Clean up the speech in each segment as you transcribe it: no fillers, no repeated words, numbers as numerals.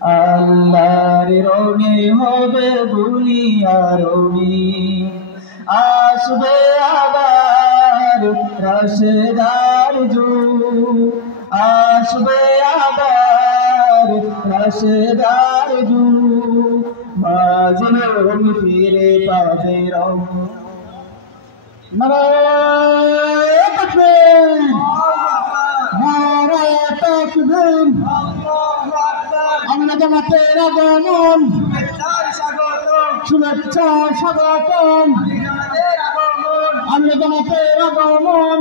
আল্লাহর রঙে হবে দুনিয়ার রঙিন, আসবে আবার রশেদার যুগ, আসবে আবার রশেদার যুগ, মাজলুম ফিরে পাবে রং। নারায়ে তাকবীর, নারায়ে তাকবীর, আমরা জামাতের আগমন, শুভেচ্ছা স্বাগতম, আমরা জামাতের আগমন,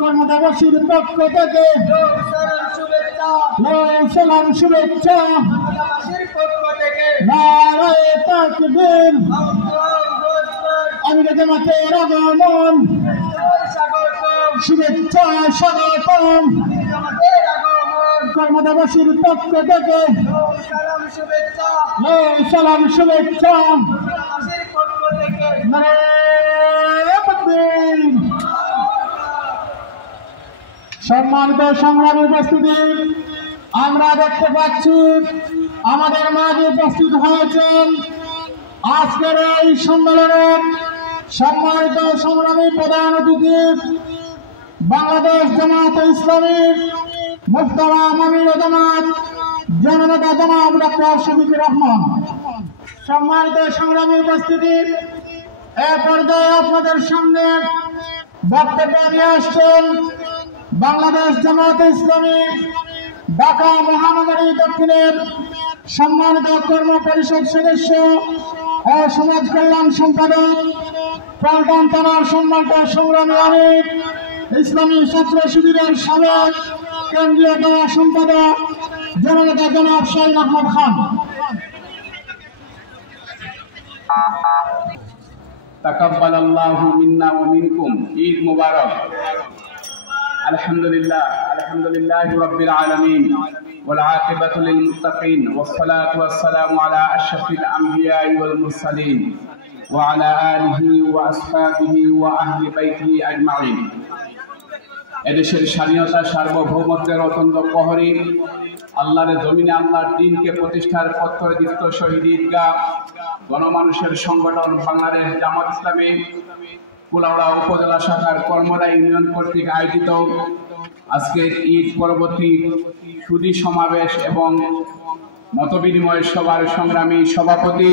কর্মদাবাসীর পক্ষ থেকে সালাম শুভেচ্ছা, নারায়ে তাকবীর, আমরা জামাতের আগমন, শুভেচ্ছা স্বাগতম, কর্মদাবাসীর পক্ষ থেকে সালাম শুভেচ্ছা, নারায়ে তাকবীর। সম্মানিত সংগ্রামী উপস্থিতি, আমরা দেখতে পাচ্ছি আমাদের মাঝে উপস্থিত হয়েছেন আজকের এই সম্মেলনের সম্মানিত সংগ্রামী প্রধান অতিথি বাংলাদেশ জামায়াতে ইসলামীর মুহতারাম আমির জামাত জননেতা জনাব ডক্টর শফিকুর রহমান। সম্মানিত সংগ্রামী উপস্থিতি, এ পর্যায়ে আপনাদের সামনে বক্তব্য নিয়ে আসছেন বাংলাদেশ জামায়াতে ইসলামী ঢাকা মহানগরী দক্ষিণের সম্মানিত কর্ম পরিষদ সদস্য ও সমাজ কল্যাণ সম্পাদক, পল্টন থানার সম্মানিত সংগ্রামী আমির, ইসলামী ছাত্র শিবিরের সাবেক কেন্দ্রীয় দল সম্পাদক জননেতা জনাব শাহীন আহমদ খান। তাকাব্বালাল্লাহু মিন্না ওয়া মিনকুম। ঈদ মুবারক। আলহামদুলিল্লাহ, আলহামদুলিল্লাহি রাব্বিল আলামিন ওয়াল আকিবাতু লিল মুত্তাকিন ওয়াস সালাতু ওয়াস সালামু আলা আশরাফিল আমবিয়াই ওয়াল মুরসালিন ওয়া আলা আলিহি ওয়া আসহাবিহি ওয়া আহলি বাইতিহি আজমাইন। এদেশের স্বাধীনতা সার্বভৌমত্বের অত্যন্ত প্রহরী, আল্লাহর জমিনে আল্লাহর দ্বীনকে প্রতিষ্ঠার পথদীপ্ত শহীদ ঈদগাহ গণমানুষের সংগঠন বাংলাদেশ জামাত ইসলামী কুলাউড়া উপজেলা শাখার কর্মরা ইউনিয়ন কর্তৃক আয়োজিত আজকের ঈদ পরবর্তী সুধী সমাবেশ এবং মতবিনিময় সভার সংগ্রামী সভাপতি,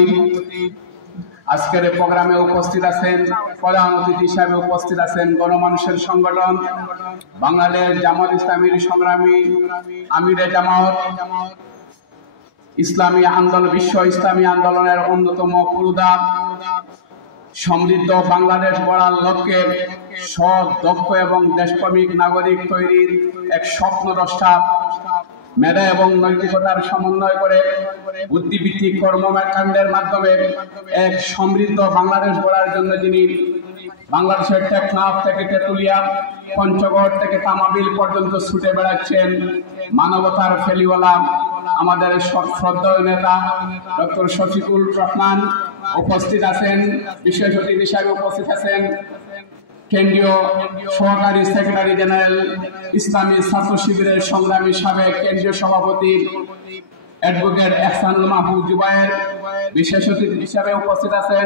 আজকের প্রোগ্রামে উপস্থিত আছেন প্রধান অতিথি হিসাবে উপস্থিত আছেন গণমানুষের সংগঠন বাংলাদেশ জামাত ইসলামীর সংগ্রামী আমিরে জামাত, ইসলামী আন্দোলন, বিশ্ব ইসলামী আন্দোলনের অন্যতম পুরোধা, সমৃদ্ধ বাংলাদেশ গড়ার লক্ষ্যে সৎ, দক্ষ এবং দেশপ্রেমিক নাগরিক তৈরির এক স্বপ্নদ্রষ্টা, মেধা এবং নৈতিকতার সমন্বয় করে বুদ্ধিভিত্তিক কর্মকাণ্ডের মাধ্যমে এক সমৃদ্ধ বাংলাদেশ গড়ার জন্য যিনি বাংলাদেশের টেকনাফ থেকে তেতুলিয়া, পঞ্চগড় থেকে তামাবিল পর্যন্ত ছুটে বেড়াচ্ছেন, মানবতার ফেরিওয়ালা আমাদের শ্রদ্ধেয় নেতা ডক্টর শফিকুর রহমান উপস্থিত আছেন। বিশেষ অতিথি হিসাবে উপস্থিত আছেন কেন্দ্রীয় সহকারী সেক্রেটারি জেনারেল ইসলামী ছাত্র শিবিরের সংগ্রামী সাবেক কেন্দ্রীয় সভাপতি অ্যাডভোকেট এহসানুল মাহবুব জুবায়ের। বিশেষ অতিথি হিসাবে উপস্থিত আছেন